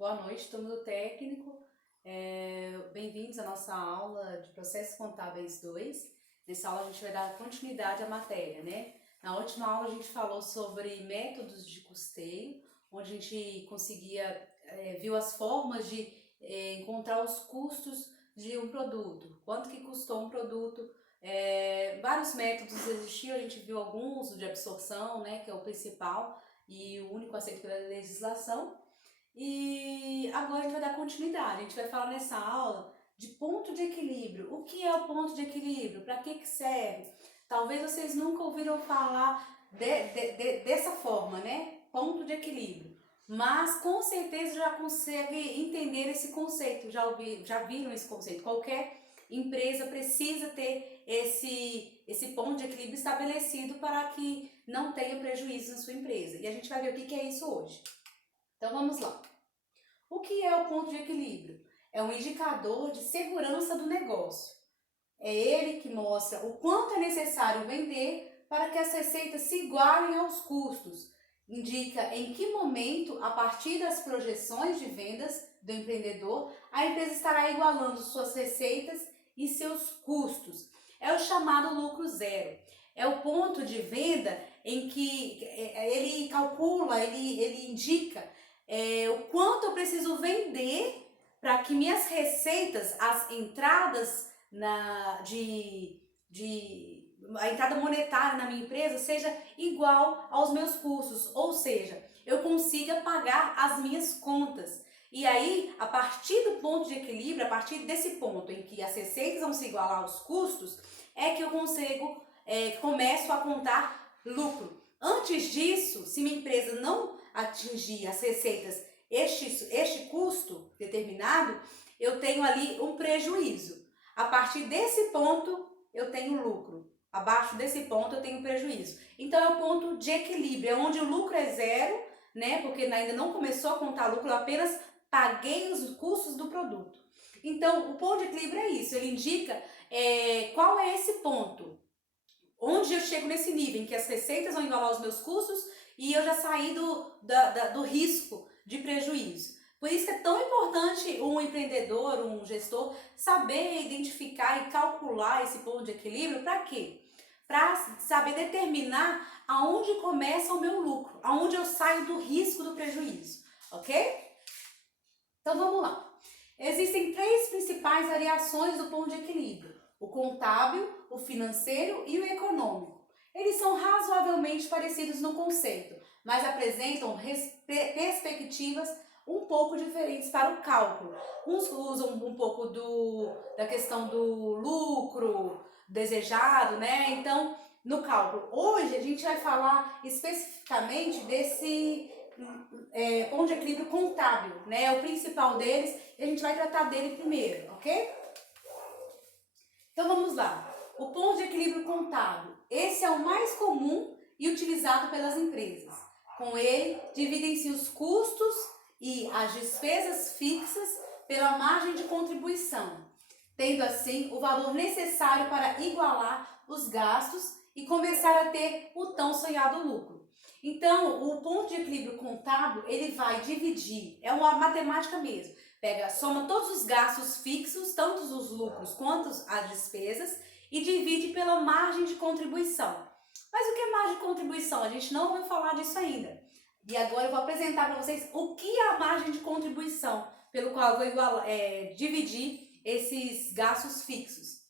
Boa noite, turma do técnico. Bem-vindos à nossa aula de Processos Contábeis 2. Nessa aula a gente vai dar continuidade à matéria, né? Na última aula a gente falou sobre métodos de custeio, onde a gente viu as formas de encontrar os custos de um produto, quanto que custou um produto. Vários métodos existiam, a gente viu alguns, o de absorção, né, que é o principal e o único aceito pela legislação. E agora a gente vai dar continuidade, a gente vai falar nessa aula de ponto de equilíbrio. O que é o ponto de equilíbrio? Para que serve? Talvez vocês nunca ouviram falar dessa forma, né? Ponto de equilíbrio. Mas com certeza já consegue entender esse conceito, já viram esse conceito. Qualquer empresa precisa ter esse ponto de equilíbrio estabelecido para que não tenha prejuízo na sua empresa. E a gente vai ver o que é isso hoje. Então vamos lá. O que é o ponto de equilíbrio? É um indicador de segurança do negócio. É ele que mostra o quanto é necessário vender para que as receitas se igualem aos custos. Indica em que momento, a partir das projeções de vendas do empreendedor, a empresa estará igualando suas receitas e seus custos. É o chamado lucro zero. É o ponto de venda em que ele calcula, ele indica o quanto eu preciso vender para que minhas receitas, as entradas a entrada monetária na minha empresa seja igual aos meus custos, ou seja, eu consiga pagar as minhas contas. E aí, a partir do ponto de equilíbrio, a partir desse ponto em que as receitas vão se igualar aos custos, é que eu começo a contar lucro. Antes disso, se minha empresa não atingir as receitas, este custo determinado, eu tenho ali um prejuízo. A partir desse ponto, eu tenho lucro. Abaixo desse ponto, eu tenho prejuízo. Então, é o ponto de equilíbrio, é onde o lucro é zero, né? Porque ainda não começou a contar lucro, eu apenas paguei os custos do produto. Então, o ponto de equilíbrio é isso, ele indica qual é esse ponto. Onde eu chego nesse nível, em que as receitas vão igualar os meus custos e eu já saí do risco de prejuízo. Por isso que é tão importante um empreendedor, um gestor, saber identificar e calcular esse ponto de equilíbrio. Para quê? Para saber determinar aonde começa o meu lucro, aonde eu saio do risco do prejuízo, ok? Então vamos lá. Existem três principais variações do ponto de equilíbrio: o contábil, o financeiro e o econômico. Eles são razoavelmente parecidos no conceito, mas apresentam perspectivas um pouco diferentes para o cálculo. Uns usam um pouco da questão do lucro desejado, né? Então, no cálculo. Hoje a gente vai falar especificamente desse ponto de equilíbrio contábil, né? É o principal deles e a gente vai tratar dele primeiro, ok? Então vamos lá. O ponto de equilíbrio contábil. Esse é o mais comum e utilizado pelas empresas. Com ele, dividem-se os custos e as despesas fixas pela margem de contribuição, tendo assim o valor necessário para igualar os gastos e começar a ter o tão sonhado lucro. Então, o ponto de equilíbrio contábil, ele vai dividir, é uma matemática mesmo, soma todos os gastos fixos, tanto os lucros quanto as despesas, e divide pela margem de contribuição. Mas o que é margem de contribuição? A gente não vai falar disso ainda. E agora eu vou apresentar para vocês o que é a margem de contribuição, pelo qual eu vou dividir esses gastos fixos.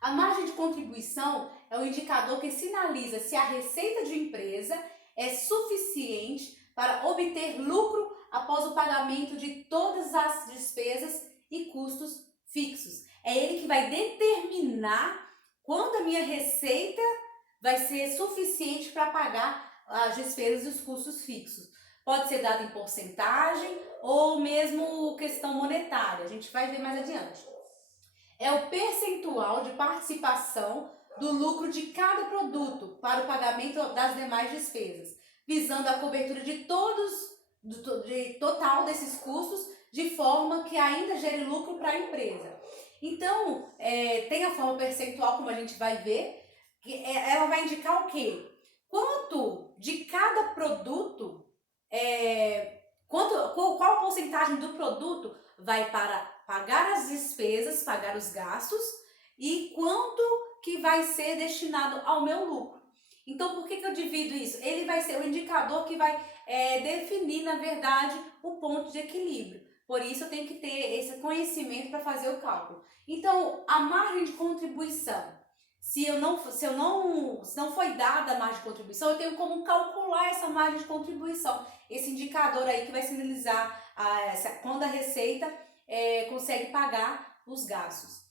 A margem de contribuição é um indicador que sinaliza se a receita de empresa é suficiente para obter lucro após o pagamento de todas as despesas e custos fixos. É ele que vai determinar quando a minha receita vai ser suficiente para pagar as despesas e os custos fixos. Pode ser dado em porcentagem ou mesmo questão monetária. A gente vai ver mais adiante. É o percentual de participação do lucro de cada produto para o pagamento das demais despesas, visando a cobertura de total desses custos, de forma que ainda gere lucro para a empresa. Então, tem a forma percentual, como a gente vai ver, que ela vai indicar o quê? Quanto de cada produto qual a porcentagem do produto vai para pagar as despesas, pagar os gastos, e quanto que vai ser destinado ao meu lucro. Então, por que eu divido isso? Ele vai ser o indicador que vai definir, na verdade, o ponto de equilíbrio. Por isso, eu tenho que ter esse conhecimento para fazer o cálculo. Então, a margem de contribuição, se não foi dada a margem de contribuição, eu tenho como calcular essa margem de contribuição. Esse indicador aí que vai sinalizar quando a receita consegue pagar os gastos.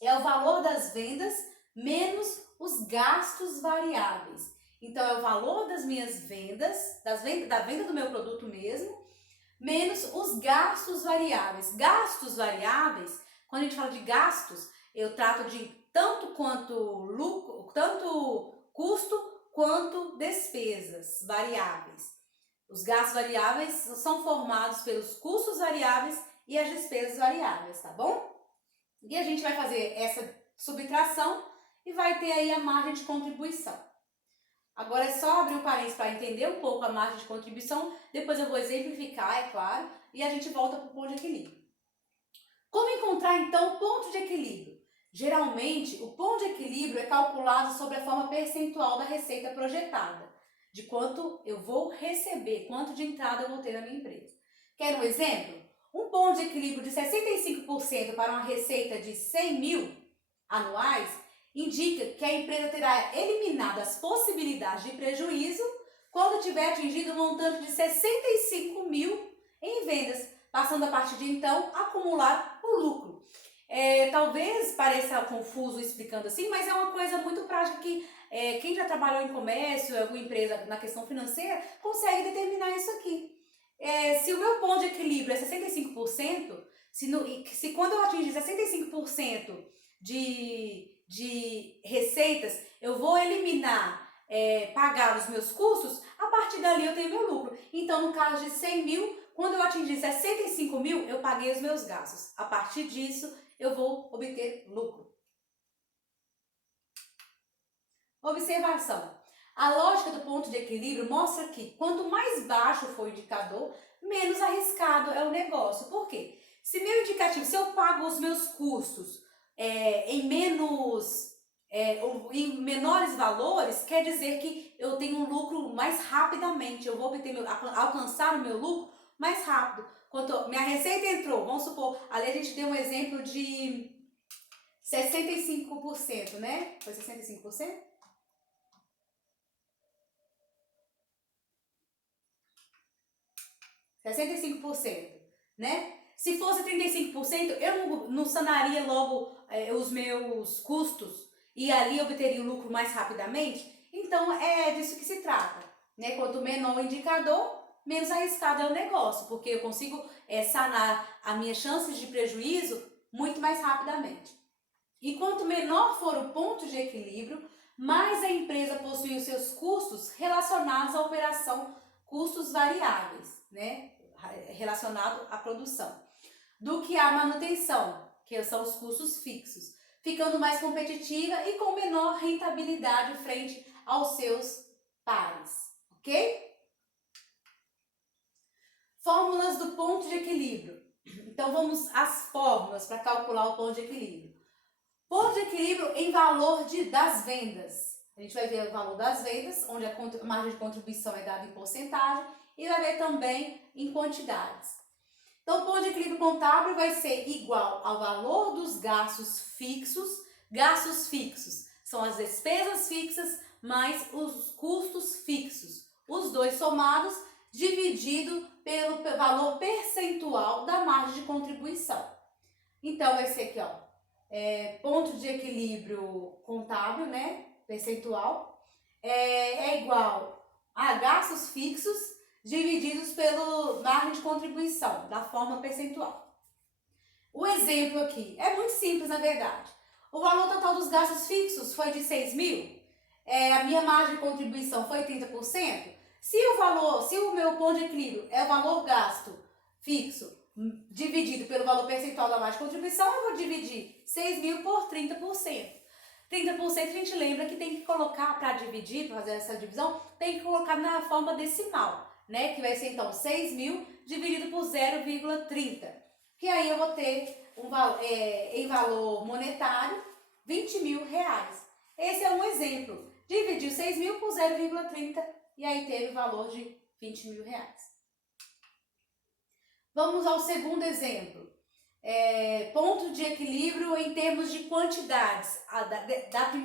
É o valor das vendas menos os gastos variáveis. Então, é o valor das minhas vendas, da venda do meu produto mesmo, menos os gastos variáveis. Gastos variáveis, quando a gente fala de gastos, eu trato de tanto custo quanto despesas variáveis. Os gastos variáveis são formados pelos custos variáveis e as despesas variáveis, tá bom? E a gente vai fazer essa subtração e vai ter aí a margem de contribuição. Agora é só abrir o parênteses para entender um pouco a margem de contribuição, depois eu vou exemplificar, é claro, e a gente volta para o ponto de equilíbrio. Como encontrar então o ponto de equilíbrio? Geralmente, o ponto de equilíbrio é calculado sobre a forma percentual da receita projetada, de quanto eu vou receber, quanto de entrada eu vou ter na minha empresa. Quer um exemplo? Um ponto de equilíbrio de 65% para uma receita de 100 mil anuais indica que a empresa terá eliminado as possibilidades de prejuízo quando tiver atingido um montante de 65 mil em vendas, passando a partir de então a acumular o lucro. Talvez pareça confuso explicando assim, mas é uma coisa muito prática que quem já trabalhou em comércio, alguma empresa na questão financeira, consegue determinar isso aqui. Se o meu ponto de equilíbrio é 65%, se quando eu atingir 65% de receitas, eu vou eliminar, pagar os meus custos, a partir dali eu tenho meu lucro. Então, no caso de 100 mil, quando eu atingir 65 mil, eu paguei os meus gastos. A partir disso, eu vou obter lucro. Observação. A lógica do ponto de equilíbrio mostra que quanto mais baixo for o indicador, menos arriscado é o negócio. Por quê? Se meu indicativo, se eu pago os meus custos em menores valores, quer dizer que eu tenho um lucro mais rapidamente, eu vou alcançar o meu lucro mais rápido. Quanto minha receita entrou, vamos supor, ali a gente deu um exemplo de 65%, né? Foi 65%? 65%, né? Se fosse 35%, eu não sanaria logo os meus custos e ali obteria o lucro mais rapidamente? Então, é disso que se trata, né? Quanto menor o indicador, menos arriscado é o negócio, porque eu consigo sanar as minhas chances de prejuízo muito mais rapidamente. E quanto menor for o ponto de equilíbrio, mais a empresa possui os seus custos relacionados à operação, custos variáveis, né? Relacionado à produção, do que à manutenção, que são os custos fixos, ficando mais competitiva e com menor rentabilidade frente aos seus pares, ok? Fórmulas do ponto de equilíbrio. Então vamos às fórmulas para calcular o ponto de equilíbrio. Ponto de equilíbrio em valor das vendas. A gente vai ver o valor das vendas, onde a margem de contribuição é dada em porcentagem, e vai ver também em quantidades. Então, o ponto de equilíbrio contábil vai ser igual ao valor dos gastos fixos. Gastos fixos são as despesas fixas mais os custos fixos. Os dois somados dividido pelo valor percentual da margem de contribuição. Então, vai ser aqui, ó, ponto de equilíbrio contábil, né, percentual, é igual a gastos fixos divididos pelo margem de contribuição, da forma percentual. O exemplo aqui é muito simples, na verdade. O valor total dos gastos fixos foi de 6 mil, a minha margem de contribuição foi 30%. Se o meu ponto de equilíbrio é o valor gasto fixo dividido pelo valor percentual da margem de contribuição, eu vou dividir 6 mil por 30%. 30% a gente lembra que tem que colocar, para dividir, para fazer essa divisão, tem que colocar na forma decimal. né? Que vai ser então 6.000 dividido por 0,30. Que aí eu vou ter em valor monetário 20.000 reais. Esse é um exemplo. Dividiu 6.000 por 0,30 e aí teve o valor de 20.000 reais. Vamos ao segundo exemplo. Ponto de equilíbrio em termos de quantidades.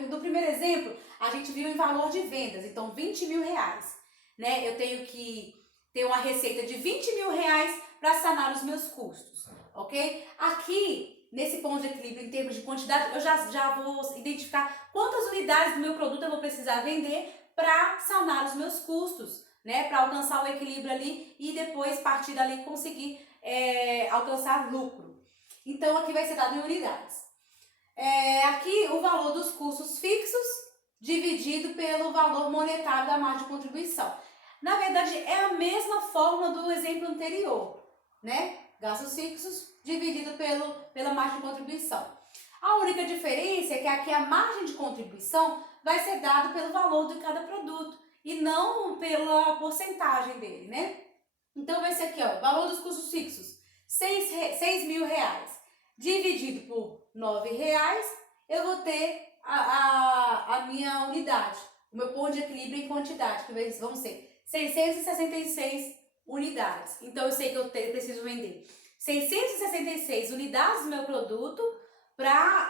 Do primeiro exemplo, a gente viu em valor de vendas, então 20.000 reais. Né? Eu tenho que ter uma receita de 20.000 reais para sanar os meus custos, ok? Aqui, nesse ponto de equilíbrio em termos de quantidade, eu já vou identificar quantas unidades do meu produto eu vou precisar vender para sanar os meus custos, né? Para alcançar o equilíbrio ali e depois, partir dali, conseguir alcançar lucro. Então, aqui vai ser dado em unidades. Aqui, o valor dos custos fixos dividido pelo valor monetário da margem de contribuição. Na verdade, é a mesma fórmula do exemplo anterior, né? Gastos fixos dividido pela margem de contribuição. A única diferença é que aqui a margem de contribuição vai ser dada pelo valor de cada produto e não pela porcentagem dele, né? Então, vai ser aqui, ó, valor dos custos fixos, 6.000 reais, dividido por 9 reais, eu vou ter a minha unidade, o meu ponto de equilíbrio em quantidade, que vão ser 666 unidades. Então, eu sei que eu preciso vender 666 unidades do meu produto para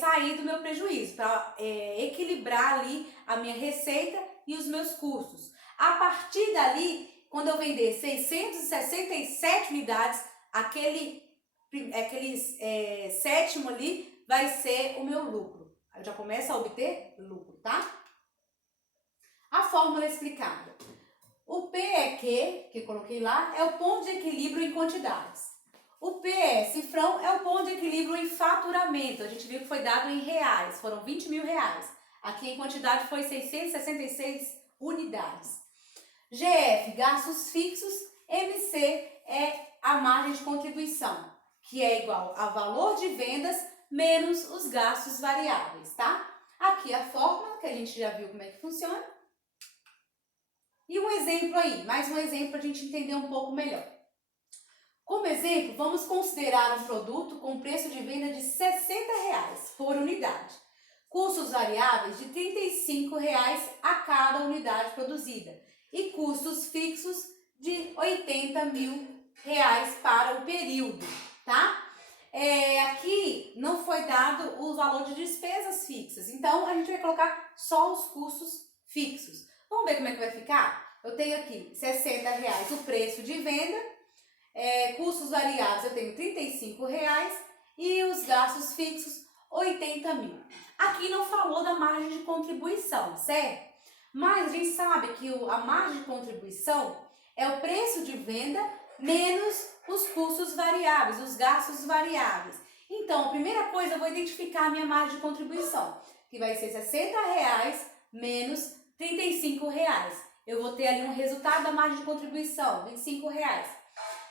sair do meu prejuízo, para equilibrar ali a minha receita e os meus custos. A partir dali, quando eu vender 667 unidades, aquele sétimo ali vai ser o meu lucro. Eu já começo a obter lucro, tá? A fórmula explicada. O P é que eu coloquei lá, é o ponto de equilíbrio em quantidades. O P cifrão, é o ponto de equilíbrio em faturamento. A gente viu que foi dado em reais, foram 20.000 reais. Aqui em quantidade foi 666 unidades. GF, gastos fixos. MC é a margem de contribuição, que é igual a valor de vendas menos os gastos variáveis, tá? Aqui a fórmula, que a gente já viu como é que funciona. E um exemplo aí, mais um exemplo para a gente entender um pouco melhor. Como exemplo, vamos considerar um produto com preço de venda de R$ 60 por unidade. Custos variáveis de R$ 35 a cada unidade produzida. E custos fixos de R$ 80.000 para o período, tá? Aqui não foi dado o valor de despesas fixas, então a gente vai colocar só os custos fixos. Vamos ver como é que vai ficar? Eu tenho aqui R$ 60 o preço de venda, custos variáveis eu tenho R$ 35 e os gastos fixos R$ 80.000. Aqui não falou da margem de contribuição, certo? Mas a gente sabe que a margem de contribuição é o preço de venda menos os custos variáveis, os gastos variáveis. Então, a primeira coisa, eu vou identificar a minha margem de contribuição, que vai ser R$ 60 menos R$ 35. Eu vou ter ali um resultado da margem de contribuição, R$ 25.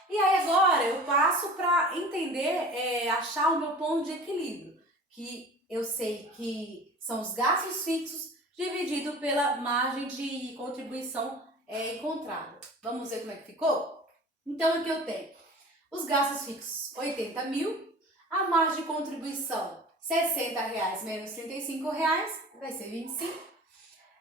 E aí agora eu passo para entender, achar o meu ponto de equilíbrio, que eu sei que são os gastos fixos dividido pela margem de contribuição encontrada. Vamos ver como é que ficou? Então, aqui eu tenho os gastos fixos, R$ 80.000, a margem de contribuição, R$ 60 menos R$ 35, vai ser 25.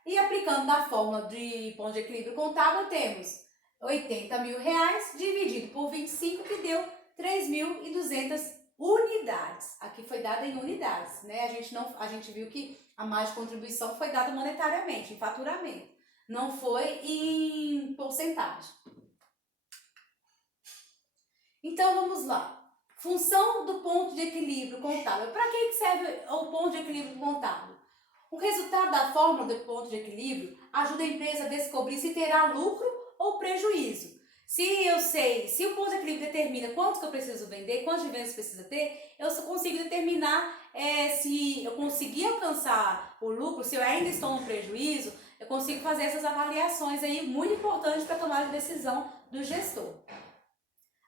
E aplicando na fórmula de ponto de equilíbrio contábil, temos R$ 80.000 dividido por 25, que deu 3.200 unidades. Aqui foi dada em unidades, né? A gente viu que a margem de contribuição foi dada monetariamente, em faturamento. Não foi em porcentagem. Então, vamos lá. Função do ponto de equilíbrio contábil. Para que serve o ponto de equilíbrio contábil? O resultado da fórmula do ponto de equilíbrio ajuda a empresa a descobrir se terá lucro ou prejuízo. Se o ponto de equilíbrio determina quanto que eu preciso vender, quantas vendas precisa ter, eu só consigo determinar se eu conseguir alcançar o lucro, se eu ainda estou no prejuízo, eu consigo fazer essas avaliações aí muito importantes para tomar a decisão do gestor.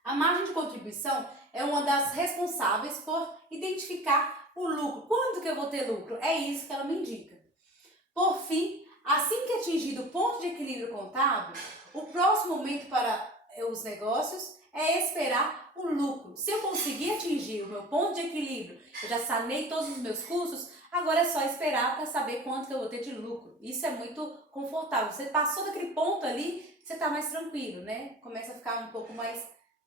A margem de contribuição é uma das responsáveis por identificar o lucro. Quando que eu vou ter lucro? É isso que ela me indica. Por fim, assim que atingido o ponto de equilíbrio contábil, O próximo momento para os negócios é esperar o lucro. Se eu conseguir atingir o meu ponto de equilíbrio, eu já sanei todos os meus custos, agora é só esperar para saber quanto que eu vou ter de lucro. Isso é muito confortável. Você passou daquele ponto ali, você está mais tranquilo, né? Começa a ficar um pouco mais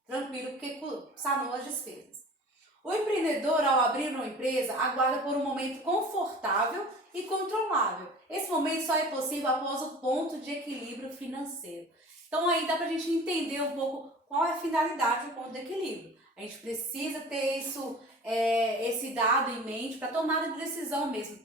tranquilo porque sanou as despesas. O empreendedor, ao abrir uma empresa, aguarda por um momento confortável e controlável. Esse momento só é possível após o ponto de equilíbrio financeiro. Então aí dá para a gente entender um pouco qual é a finalidade do ponto de equilíbrio. A gente precisa ter isso, esse dado em mente para tomada de decisão mesmo.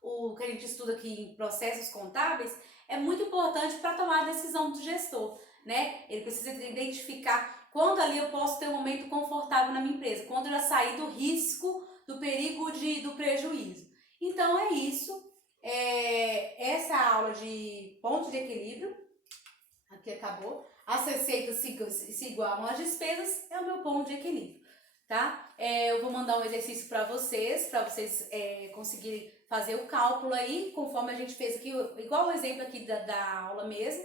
O que a gente estuda aqui em processos contábeis é muito importante para tomar a decisão do gestor, né? Ele precisa identificar quando ali eu posso ter um momento confortável na minha empresa, quando eu já saí do risco, do perigo do prejuízo. Então é isso. Essa aula de ponto de equilíbrio, aqui acabou. As receitas se igualam às despesas, é o meu ponto de equilíbrio, tá? Eu vou mandar um exercício para vocês conseguirem fazer o cálculo aí, conforme a gente fez aqui, igual o exemplo aqui da aula mesmo.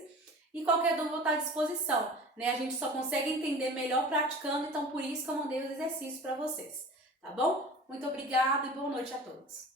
E qualquer dúvida está à disposição, né? A gente só consegue entender melhor praticando, então por isso que eu mandei os exercícios para vocês, tá bom? Muito obrigada e boa noite a todos.